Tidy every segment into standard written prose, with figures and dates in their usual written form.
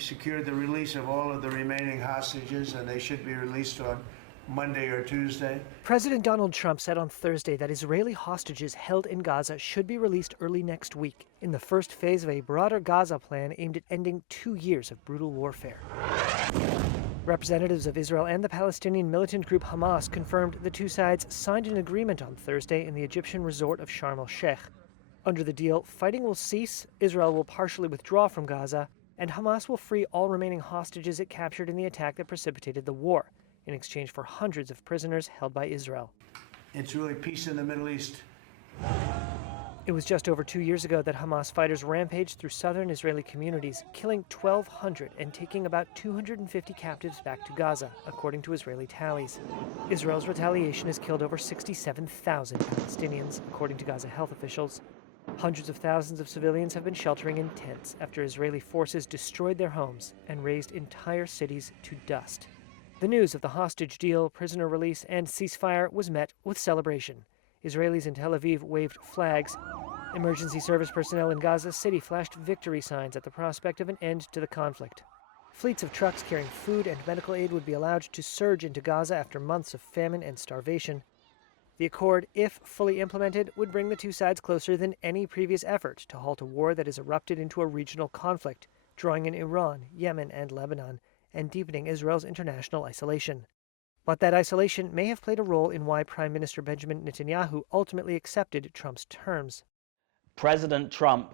secured the release of all of the remaining hostages, and they should be released on Monday or Tuesday. President Donald Trump said on Thursday that Israeli hostages held in Gaza should be released early next week in the first phase of a broader Gaza plan aimed at ending 2 years of brutal warfare. Representatives of Israel and the Palestinian militant group Hamas confirmed the two sides signed an agreement on Thursday in the Egyptian resort of Sharm el-Sheikh. Under the deal, fighting will cease, Israel will partially withdraw from Gaza, and Hamas will free all remaining hostages it captured in the attack that precipitated the war, in exchange for hundreds of prisoners held by Israel. It's really peace in the Middle East. It was just over 2 years ago that Hamas fighters rampaged through southern Israeli communities, killing 1,200 and taking about 250 captives back to Gaza, according to Israeli tallies. Israel's retaliation has killed over 67,000 Palestinians, according to Gaza health officials. Hundreds of thousands of civilians have been sheltering in tents after Israeli forces destroyed their homes and razed entire cities to dust. The news of the hostage deal, prisoner release, and ceasefire was met with celebration. Israelis in Tel Aviv waved flags. Emergency service personnel in Gaza City flashed victory signs at the prospect of an end to the conflict. Fleets of trucks carrying food and medical aid would be allowed to surge into Gaza after months of famine and starvation. The accord, if fully implemented, would bring the two sides closer than any previous effort to halt a war that has erupted into a regional conflict, drawing in Iran, Yemen, and Lebanon, and deepening Israel's international isolation. But that isolation may have played a role in why Prime Minister Benjamin Netanyahu ultimately accepted Trump's terms. President Trump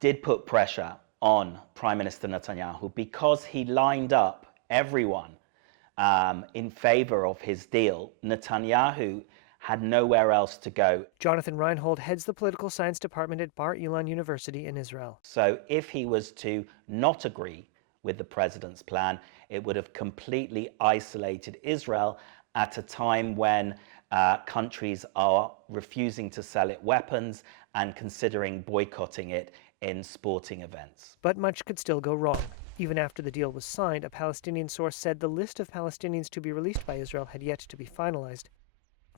did put pressure on Prime Minister Netanyahu because he lined up everyone in favor of his deal. Netanyahu had nowhere else to go. Jonathan Reinhold heads the political science department at Bar Ilan University in Israel. So if he was to not agree with the president's plan, it would have completely isolated Israel at a time when countries are refusing to sell it weapons and considering boycotting it in sporting events. But much could still go wrong. Even after the deal was signed, a Palestinian source said the list of Palestinians to be released by Israel had yet to be finalized.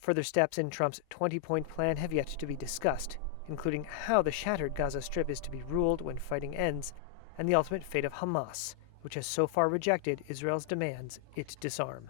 Further steps in Trump's 20-point plan have yet to be discussed, including how the shattered Gaza Strip is to be ruled when fighting ends, and the ultimate fate of Hamas, which has so far rejected Israel's demands it disarm.